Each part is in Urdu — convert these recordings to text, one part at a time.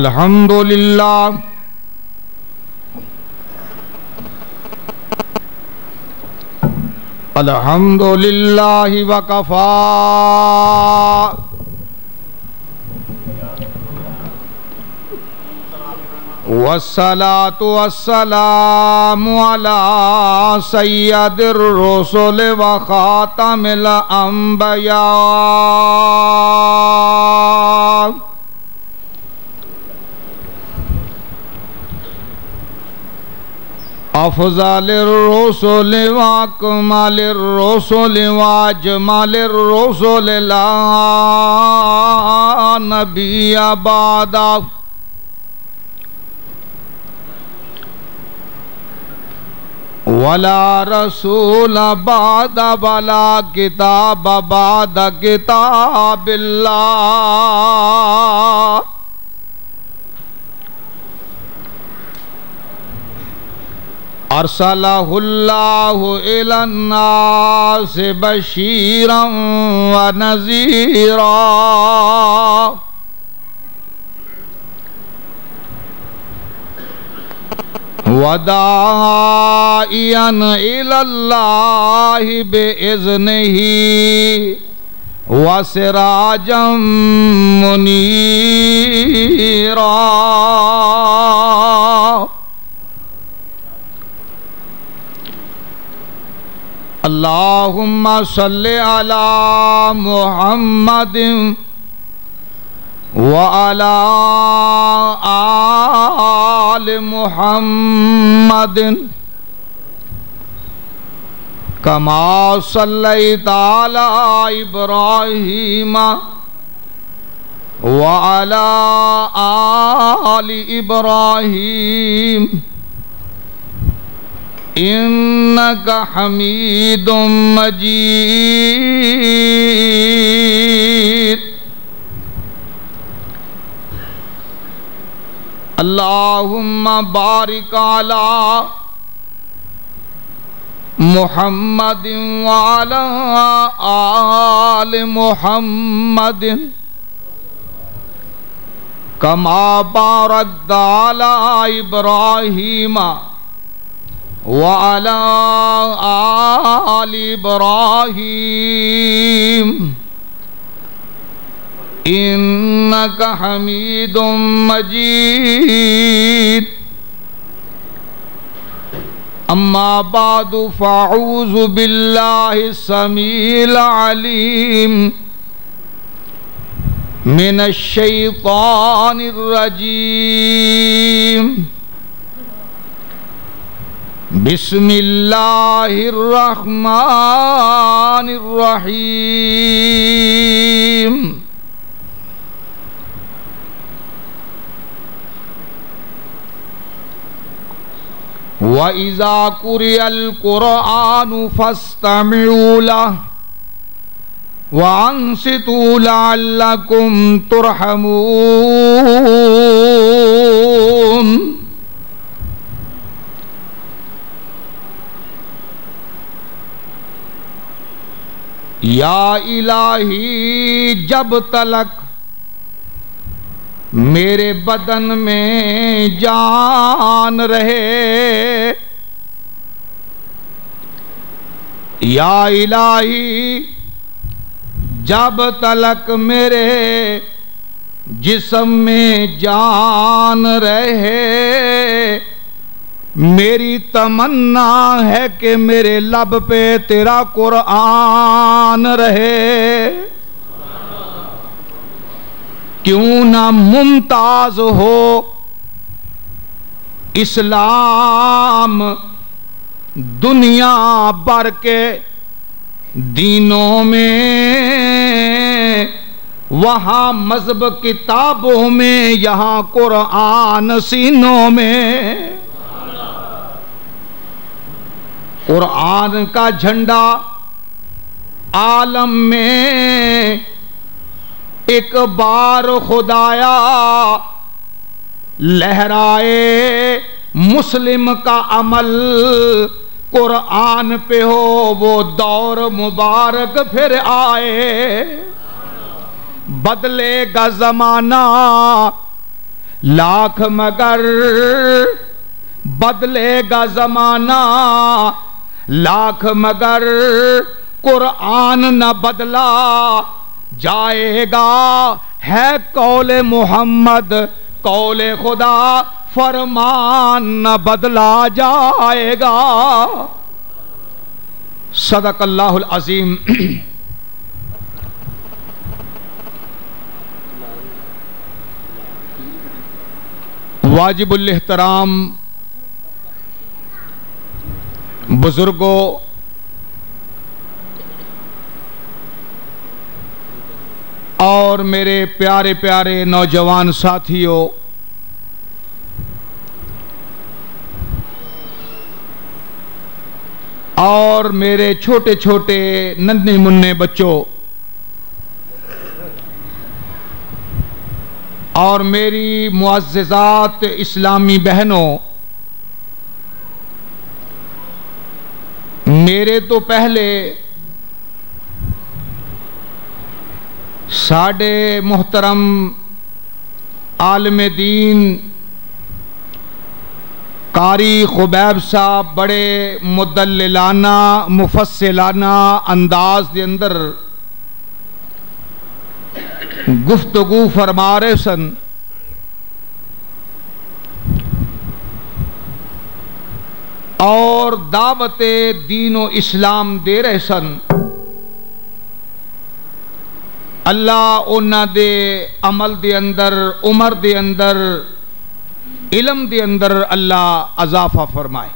الحمدللہ الحمدللہ وکفا والصلاة والسلام على سید الرسل وخاتم الانبیاء افضل الرسل واکمل الرسل واجمل الرسل لا نبی بعدہ ولا رسول بعد ولا کتاب بعد کتاب اللہ ارسلہ اللہ الی الناس بشیرا ونذیرا وداعیا الی اللہ بإذنہ وسراجا منیرا اللہم صلی علی محمد وعلی آل محمد کما صلیت علی ابراہیم وعلی آل ابراہیم انکا حمید مجید اللہم بارک علی محمد وعلی آل محمد کما بارکت علی ابراہیم وعلى آل إبراهيم إنك حميد مجيد أما بعد فأعوذ بالله السميع العليم من الشيطان الرجيم بسم اللہ الرحمن الرحیم وَإِذَا قُرِئَ الْقُرْآنُ فَاسْتَمِعُوا لَهُ وَأَنصِتُوا لَعَلَّكُمْ تُرْحَمُونَ یا الہی جب تلک میرے بدن میں جان رہے، یا الہی جب تلک میرے جسم میں جان رہے، میری تمنا ہے کہ میرے لب پہ تیرا قرآن رہے، کیوں نہ ممتاز ہو اسلام دنیا بھر کے دینوں میں، وہاں مذہب کتابوں میں، یہاں قرآن سینوں میں۔ قرآن کا جھنڈا عالم میں ایک بار خدایا لہرائے، مسلم کا عمل قرآن پہ ہو، وہ دور مبارک پھر آئے۔ بدلے گا زمانہ لاکھ مگر بدلے گا زمانہ، لاکھ مگر قرآن نہ بدلا جائے گا، ہے قول محمد قول خدا، فرمان نہ بدلا جائے گا۔ صدق اللہ العظیم۔ واجب الاحترام بزرگوں، اور میرے پیارے پیارے نوجوان ساتھیوں، اور میرے چھوٹے چھوٹے ننھے منھے بچوں، اور میری معززات اسلامی بہنوں، میرے تو پہلے ساڈے محترم عالم دین قاری خبیب صاحب بڑے مدللانہ مفصلانہ انداز دے اندر گفتگو فرما رہے سن، اور دعوت دین و اسلام دے رہے سن۔ اللہ انہاں دے عمل دے اندر، عمر دے اندر، علم دے اندر اللہ اضافہ فرمائے،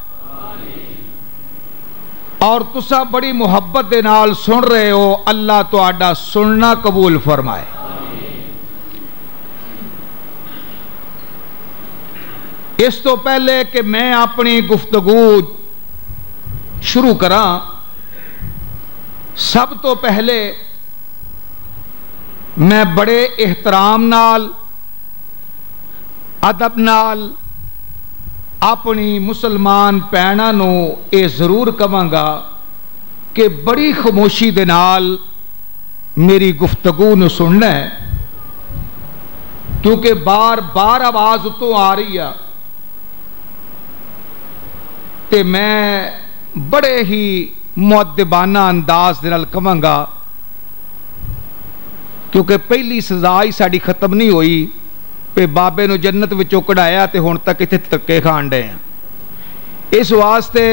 اور تسا بڑی محبت دے نال سن رہے ہو، اللہ تہاڈا سننا قبول فرمائے۔ اس تو پہلے کہ میں اپنی گفتگو شروع کراں، سب تو پہلے میں بڑے احترام نال، ادب نال اپنی مسلمان بھیناں نوں اے ضرور کہاں گا کہ بڑی خاموشی دے نال میری گفتگو نوں سننا ہے، کیونکہ بار بار آواز اتوں آ رہی ہے، تے میں بڑے ہی مؤدبانہ انداز دے نال کہاں گا، کیونکہ پہلی سزا ہی ساڑی ختم نہیں ہوئی، پہ بابے نو جنت وچوں کڑایا تے ہون تک اتنے تکے کھان ڈے ہیں۔ اس واسطے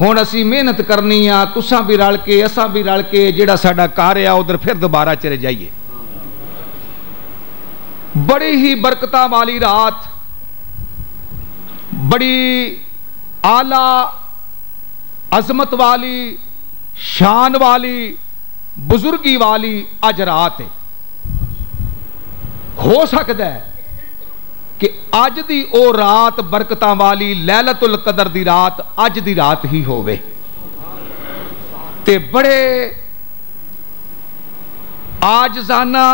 ہون اسی محنت کرنی ہے، تساں بھی رل کے اساں بھی رل کے، جیڑا ساڈا کار ہے ادھر پھر دوبارہ چلے جائیے۔ بڑی ہی برکتاں والی رات، بڑی اعلیٰ عظمت والی، شان والی، بزرگی والی اج رات ہے۔ ہو سکتا ہے کہ اج دی او رات برکتاں والی لیلۃ القدر دی رات اج دی رات ہی ہووے، تے بڑے عاجزانہ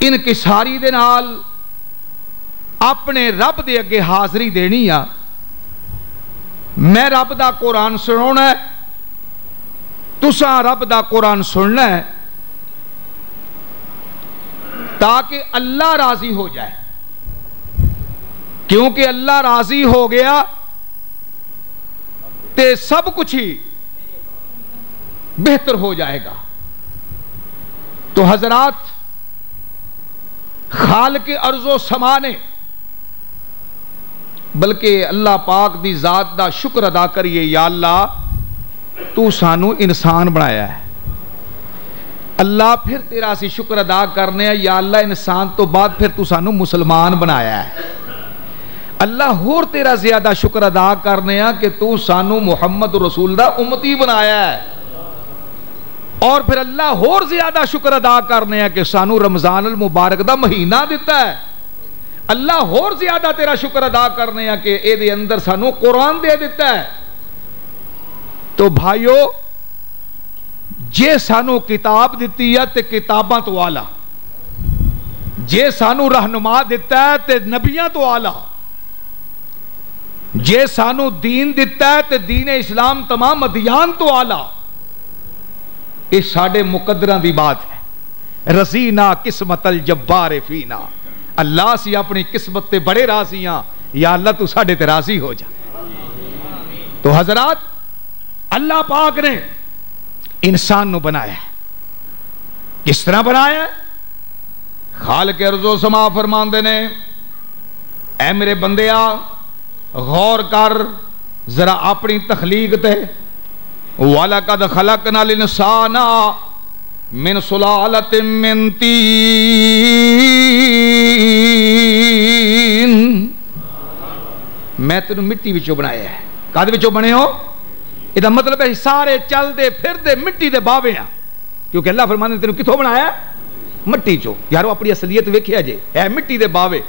انکساری دے نال اپنے رب دے اگے حاضری دینی آ۔ میں رب دا قرآن سنونا ہے، تساں رب دا قرآن سننا ہے، تاکہ اللہ راضی ہو جائے، کیونکہ اللہ راضی ہو گیا تے سب کچھ ہی بہتر ہو جائے گا۔ تو حضرات، خالق ارض و سما نے، بلکہ اللہ پاک دی ذات دا شکر ادا کریے، یا اللہ تو سانو انسان بنایا ہے، اللہ پھر تیرا سی شکر ادا کرنے ہیں، یا اللہ انسان تو بعد پھر تو سانو مسلمان بنایا ہے، اللہ اور تیرا زیادہ شکر ادا کرنے ہیں کہ تو سانو محمد رسول دا امتی بنایا ہے، اور پھر اللہ اور زیادہ شکر ادا کرنے ہیں کہ سانو رمضان المبارک دا مہینہ دیتا ہے، اللہ اور زیادہ تیرا شکر ادا کرنے ہیں کہ اے دے اندر سانو قرآن دے دیتا ہے۔ تو بھائیو، جے سانو کتاب دیتی ہے تے کتاباں تو آلہ، جے سانو رہنما دیتا ہے تے نبیاں تو آلہ، جے سانو دین دیتا ہے تے دین اسلام تمام ادیان تو آلہ، اس ساڑے مقدرہ دی بات ہے۔ رضینا قسمت الجبار فینا، اللہ سی اپنی قسمت تے بڑے راضی ہاں، یا اللہ تو ساڈے تے راضی ہو جا۔ تو حضرات اللہ پاک نے انسان نو بنایا ہے، کس طرح بنایا ہے؟ خالق ارض و سما فرماندے نے اے میرے بندیا غور کر ذرا اپنی تخلیق تے، وَلَقَدْ خَلَقْنَا الْإِنسَانَ مِنْ سُلَالَةٍ مِّن طِين، میں تینوں مٹی وچوں بنایا ہے۔ کاد وچوں بنے ہو؟ یہ مطلب ہے سارے چل دے پھر دے مٹی دے باوے ہیں، کیونکہ اللہ فرمانے تینوں کتھوں بنایا ہے؟ مٹی چو۔ یارو اپنی اصلیت ویکھیا جے، اے مٹی دے باوے،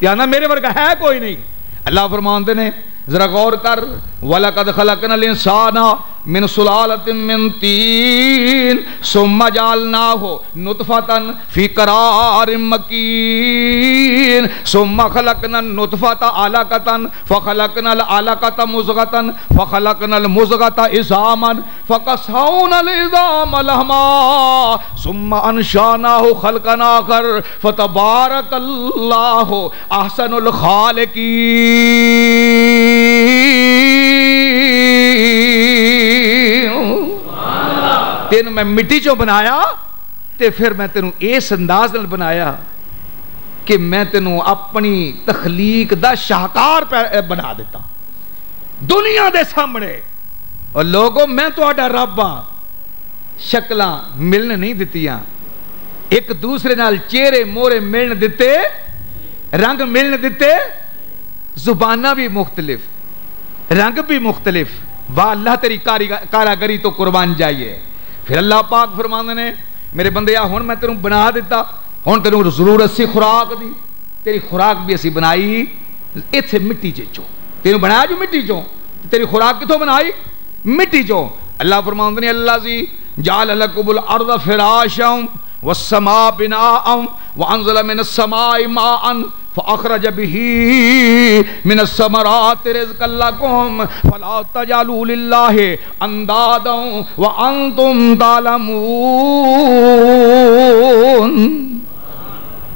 یانا میرے ورگا ہے کوئی نہیں۔ اللہ فرماندے نے ذرا غور کر، وَلَقَدْ خَلَقْنَا الْإِنسَانَ مِنْ سُلَالَةٍ مِّن طِينٍ ثُمَّ جَعَلْنَاهُ نُطْفَةً فِي قَرَارٍ مَّكِينٍ ثُمَّ خَلَقْنَا النُّطْفَةَ عَلَقَةً فَخَلَقْنَا الْعَلَقَةَ مُضْغَةً فَخَلَقْنَا الْمُضْغَةَ عِظَامًا فَكَسَوْنَا الْعِظَامَ لَحْمًا ثُمَّ أَنشَأْنَاهُ خَلْقًا آخَرَ فَتَبَارَكَ اللَّهُ أَحْسَنُ الْخَالِقِينَ۔ تینوں میں مٹی چوں بنایا تے پھر میں تینوں اس انداز نال بنایا کہ میں تینوں اپنی تخلیق دا شاہکار بنا دیتا دنیا دے سامنے۔ اور لوگوں میں تو آڈا رب ہاں، شکلاں ملنے نہیں دیتیاں، ایک دوسرے نال چہرے مورے ملنے دیتے، رنگ ملنے دیتے، زبانہ بھی مختلف، رنگ بھی مختلف۔ واہ اللہ تیری کاراگری تو قربان جائیے۔ پھر اللہ پاک فرماندے نے میرے بندیا ہن میں تینوں بنا دیتا، ہن تینوں ضرورت سی خوراک دی، تیری خوراک بھی اسی بنائی ایتھے مٹی چوں، تینوں بنایا جو مٹی چوں، تیری خوراک کتوں بنائی؟ مٹی چوں۔ اللہ فرماندے نے اللہ زی جعل لکم الارض فراشا والسماء بناء وانزل من السماء ماء فأخرج به من الثمرات رزقا لكم فلا تجعلوا لله اندادا وانتم تعلمون۔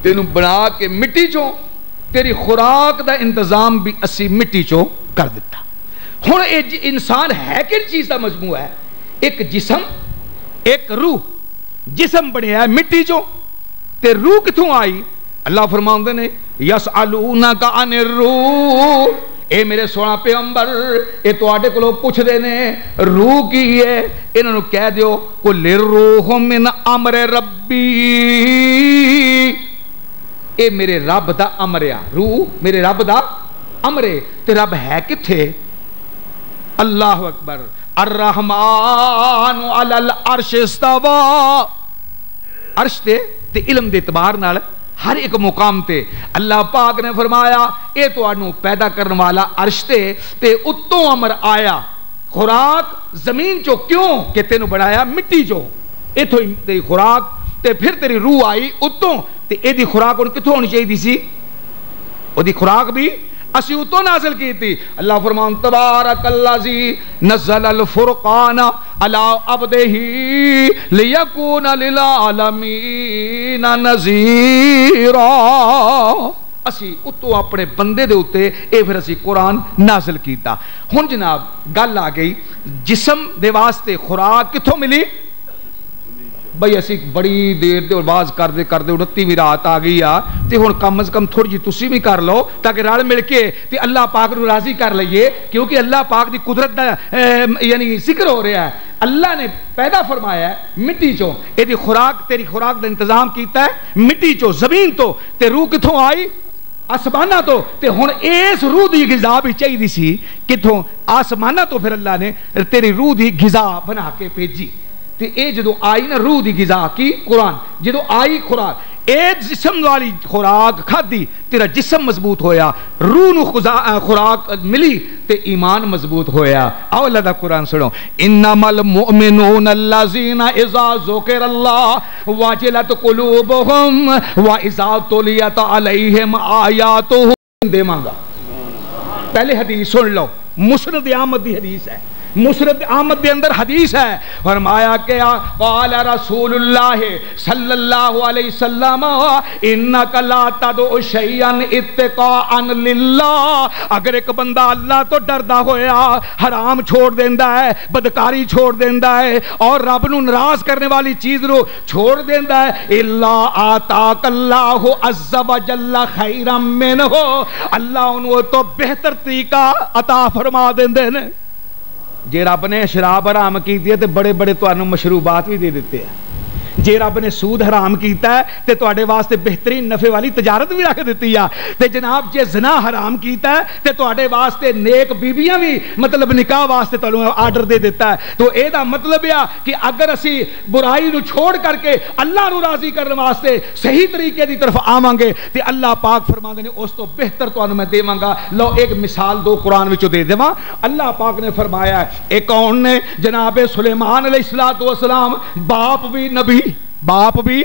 تینوں بنا کے مٹی چوں، تیری خوراک دا انتظام بھی اسی مٹی چوں کر دیتا۔ ہن انسان ہے کن چیز دا مجموعہ ہے؟ ایک جسم، ایک روح۔ جسم بنیا ہے مٹی چوں تے روح کتوں آئی؟ اللہ فرماندے نے یسألونک عن الروح، اے میرے سونا پیغمبر اے تواڈے کولوں پوچھ دے نے روح کی ہے، انہاں نوں کہہ دیو قل الروح من امر ربی، اے میرے رب دا امر ہے، روح میرے رب دا امر ہے۔ تے رب ہے کتھے؟ اللہ اکبر، الرحمن علی العرش استوى، عرش تے علم دے اعتبار نال ہر ایک مقام تے اللہ پاک نے فرمایا اے تواڈوں پیدا کرنے والا عرش تے اتوں امر آیا خوراک زمین چو، کیوں کہ تینوں بنایا مٹی چو، ایتھوں تیری خوراک تے پھر تیری روح آئی اتوں تے اے دی خوراک ان کتوں ہونی چاہیے سی؟ او دی خوراک بھی اسی اتوں نازل کی تھی۔ اللہ فرمان تبارک اللذی نزل الفرقان علی عبدہ لیکون للعالمین نذیرا، اسی اتو اپنے بندے دے ہوتے اے پھر اسی قرآن نازل کیتا۔ ہن جناب گل آ گئی جسم دے واسطے خوراک کتھوں ملی؟ بھئی اسی بڑی دیر دے اور باز کر دے 29ویں رات آ گئی آ تے ہن کم از کم تھوڑی جی تسی بھی کر لو تاکہ رل مل کے تے اللہ پاک نو راضی کر لئیے، کیونکہ اللہ پاک دی قدرت دا یعنی ذکر ہو رہا ہے۔ اللہ نے پیدا فرمایا ہے مٹی چوں، اے دی خوراک تیری خوراک دا انتظام کیتا ہے مٹی چوں، زمین تو، تے روح کتھوں آئی؟ آسمانہ تو، تے ہن اس روح دی غذا بھی چاہیے دی سی کتھوں؟ آسمانہ تو پھر اللہ نے تیری روح دی غذا بنا کے بھیجی۔ تے اے جدو آئی نا روح دی غذا کی قرآن، جدو آئی خوراک اے جسم والی خوراک کھادی تیرا جسم مضبوط ہویا، روح نو خوراک ملی تے ایمان مضبوط ہویا۔ آو اللہ دا قرآن سنو، انما المؤمنون الذین اذا ذکر اللہ وجلت قلوبہم واذا تلیت علیہم آیاتہ۔ دے مانگا پہلے حدیث سن لو، مسند احمد دی حدیث ہے، مسند احمد دے اندر حدیث ہے، فرمایا کہ قال رسول اللہ صلی اللہ علیہ وسلم انک لا تدع شیئا اتقاء للہ، اگر ایک بندہ اللہ تو ڈردا ہویا حرام چھوڑ دیندا ہے، بدکاری چھوڑ دیندا ہے اور رب نو ناراض کرنے والی چیز نو چھوڑ دیندا ہے، الا آتاک اللہ عز وجل خیرا منہ، اللہ انہوں تو بہتر طریقہ عطا فرما دیندے نے۔ جے رب نے شراب حرام کیتی ہے تے بڑے بڑے تانوں مشروبات بھی دے دیتے ہیں، جے رب نے سود حرام کیتا ہے تے تواڈے واسطے بہترین نفع والی تجارت بھی رکھ دیتی ہے، تے جناب جے زنا حرام کیتا ہے تے تواڈے واسطے نیک بیبیاں بھی مطلب نکاح واسطے تانوں آرڈر دے دیتا ہے۔ تو اے دا مطلب ہے کہ اگر اسی برائی نو چھوڑ کر کے اللہ نو راضی کرنے واسطے صحیح طریقے دی طرف آواں گے تے اللہ پاک فرماندے نے اس تو بہتر تانوں میں دیواں گا۔ لو ایک مثال دو قرآن وچوں دے دیواں۔ اللہ پاک نے فرمایا ہے ایک کون نے جناب سلیمان علیہ السلام باپ بھی نبی، باپ بھی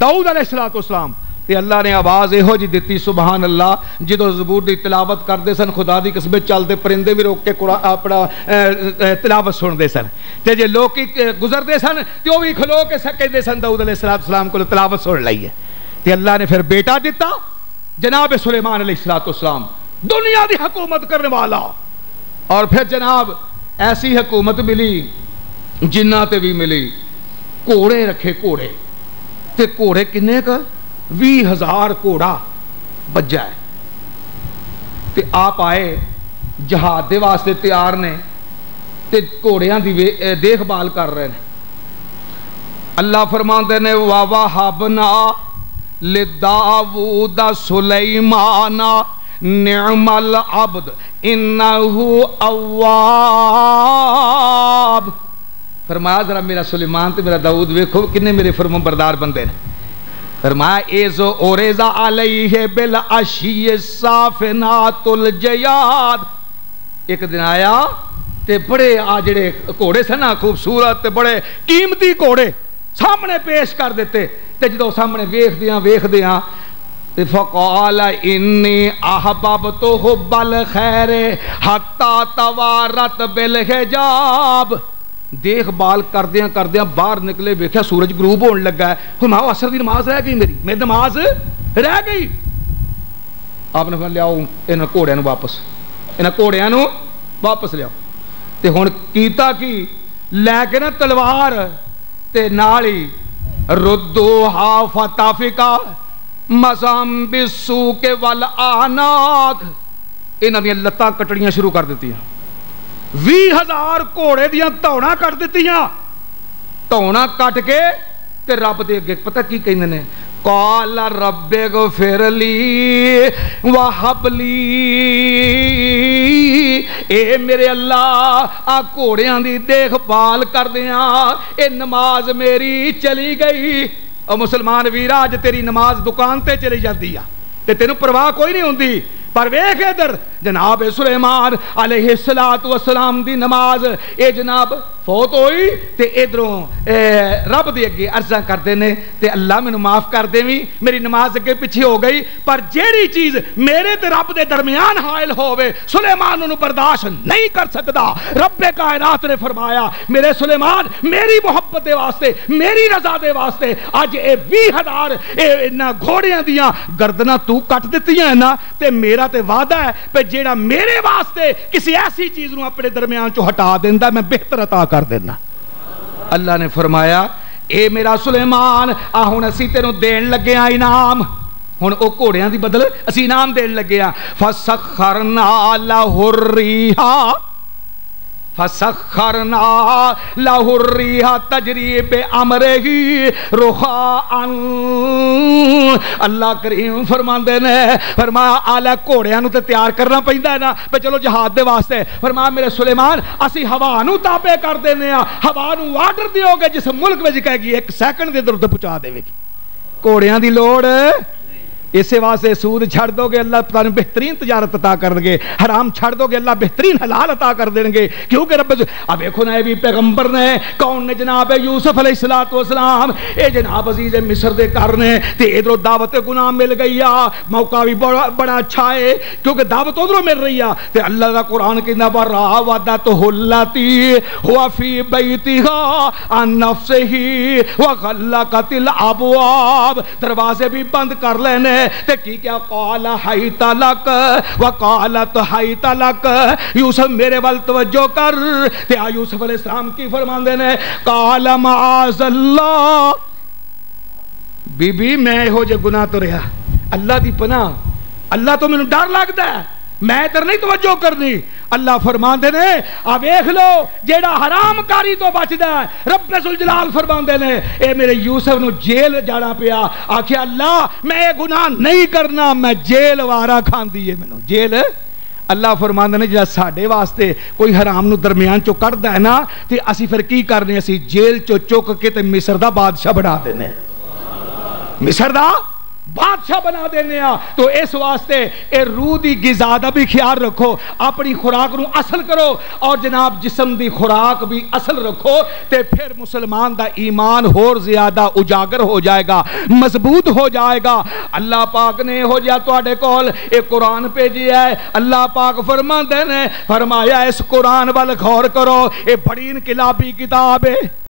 داؤد علیہ السلام، تے اللہ نے آواز یہو جی دیتی سبحان اللہ، جدو زبور دی تلاوت کردے سن خدا دی قسم چلتے پرندے بھی روک کے اپنا تلاوت سن دے سن، تے جے لوگ گزردے سن تے وہ بھی کھلو کے کہندے سن داؤد علیہ السلام کو تلاوت سن لئیے، تے اللہ نے پھر بیٹا دیتا جناب سلیمان علیہ السلام، دنیا دی حکومت کرنے والا، اور پھر جناب ایسی حکومت ملی جنات بھی ملی، گھوڑے رکھے، گھوڑے تے گھوڑے کنے کا 20,000 گھوڑا بجا ہے، تے آپ آئے جہاد دے واسطے تیار نے تے گھوڑیاں دی دیکھ بھال کر رہے ہیں۔ اللہ فرماندے نے وَوَهَبْنَا لِدَاوُودَ سُلَيْمَانَ نِعْمَ الْعَبْدُ إِنَّهُ أَوَّابٌ، فرمایا ذرا میرا سلیمان تے میرا داؤد ویکھو کنے میرے فرمان بردار بندے نے۔ فرمایا ایزو اوریزا علیہ بالعشی الصافنات الجیاد، ایک دن آیا تے بڑے آجڑے گھوڑے سن نا خوبصورت تے بڑے قیمتی گھوڑے سامنے پیش کر دیتے، تے جدو سامنے ویکھ دیاں فقال انی احببت حب الخیر حتی توارت بالحجاب، دیکھ بال کردیاں باہر نکلے ویکھیا سورج غروب ہون لگا ہے، فرمایا عصر دی نماز رہ گئی، میری نماز رہ گئی۔ آپ نے فرمایا لیاؤ انہاں گھوڑیاں نو واپس لیاؤ، تے ہن کیتا کی لے کے نا تلوار تے نال ہی ردوہا فتافقا مزام بالسوق والاعناق، انہاں دیاں لتاں کٹڑیاں شروع کر دیتی ہیں، 20,000 گھوڑے دیاں توڑاں کٹ دیتیاں، توڑاں کٹ کے تے رب دے اگے پتہ کی کہندے نے قال رب اغفر لی وہب لی، اے میرے اللہ آ گھوڑیاں دی دیکھ بھال کر دیاں، اے نماز میری چلی گئی۔ اور مسلمان ویرا اج تیری نماز دکان تے چلی جاندی آ تے تینوں پرواہ کوئی نہیں ہوندی، پر ویکھ ادھر جناب سلیمان علیہ السلام دی نماز اے جناب فوت ہوئی تے ادھروں رب دے اگے عرضاں کردے نے تے اللہ مینوں معاف کر دیویں، میری نماز اگے پیچھے ہو گئی، پر جیڑی چیز میرے تے رب دے درمیان حائل ہووے سلیمان انہوں برداشت نہیں کر سکدا۔ رب کائنات نے فرمایا میرے سلیمان میری محبت دے واسطے، میری رضا دے واسطے اج اے 20,000 انہاں گھوڑیاں دیاں گردناں تو کٹ دتیاں نا، تے میرا تے وعدہ ہے پہ جیڑا میرے واسطے کسی ایسی چیز نو اپنے درمیان چو ہٹا دیندا میں بہتر عطا کر دینا۔ اللہ نے فرمایا اے میرا سلیمان آ ہن اسی تینوں دین لگے ہاں انعام، ہن او گھوڑیاں دی بدل اسی انعام دین لگے ہاں۔ فسخرنا لہ الریح فسخرنا لہ الریح تجری بامرہ رخاء، اللہ کریم فرماندے نے فرمایا آلہ گھوڑیاں نو تے تیار کرنا پیندا ہے نا پہ چلو جہاد دے واسطے، فرمایا میرے سلیمان اسی ہوا نو تابع کر دینے ہاں، ہوا نو آرڈر دیو گے جس ملک وچ کہے گی 1 سیکنڈ دے ادھر ادھر پہنچا دے گی، گھوڑیاں دی لوڑ اسے واسطے سود چھڑ دو گے اللہ تعالیٰ بہترین تجارت عطا کر دیں گے، حرام چھڑ دو گے اللہ بہترین حلال عطا کر دیں گے، کیونکہ رب اب دیکھو نا بھی پیغمبر نے کون نے جناب یوسف علیہ السلام اے جناب عزیز مصر دے کرنے تے ادھر دعوت گناہ مل گئی آ، موقع بھی بڑا اچھا ہے کیونکہ دعوت ادھر مل رہی ہے تے اللہ دا قرآن کہنا وراودتہ اللاتی ہوا فی بیتہا عن نفسہ وغلقت الابواب، دروازے بھی بند کر لینے تے کی کیا قال حیت لک وقالت حیت لک، یوسف میرے وال توجہ کر تے یوسف علیہ السلام کی فرمان دینے قال معاذ اللہ، بی بی میں ہو جے گناہ تو رہا اللہ دی پناہ، اللہ تو میں ڈر لگتا ہے میں تر نہیں توجہ کرنی، اللہ فرمان دے نے اب ایک لو جیڑا حرام کاری تو بچدا ہے، رب ذوالجلال فرمان دے نے اے میرے یوسف نو جیل جانا پیا، آکھیا اللہ میں گناہ نہیں کرنا، میں جیل وارا کھان دیئے میں نو جیل۔ اللہ فرمان دے نے جہاں ساڑھے واسطے کوئی حرام نو درمیان چو کر دا ہے نا تے اسی پھر کی کرنے اسی جیل چو چک کے تے مصر دا بادشاہ بنا دینے، مصر دا بادشاہ بنا دینے آ۔ تو اس واسطے اے روح دی غذا دا بھی خیال رکھو، اپنی خوراک نو اصل کرو اور جناب جسم دی خوراک بھی اصل رکھو تے پھر مسلمان دا ایمان اور زیادہ اجاگر ہو جائے گا، مضبوط ہو جائے گا۔ اللہ پاک نے ہو جا تواڈے کول ایک قرآن بھیجیا ہے، اللہ پاک فرماندے نے فرمایا اس قرآن وال غور کرو، اے بڑی انقلابی کتاب ہے۔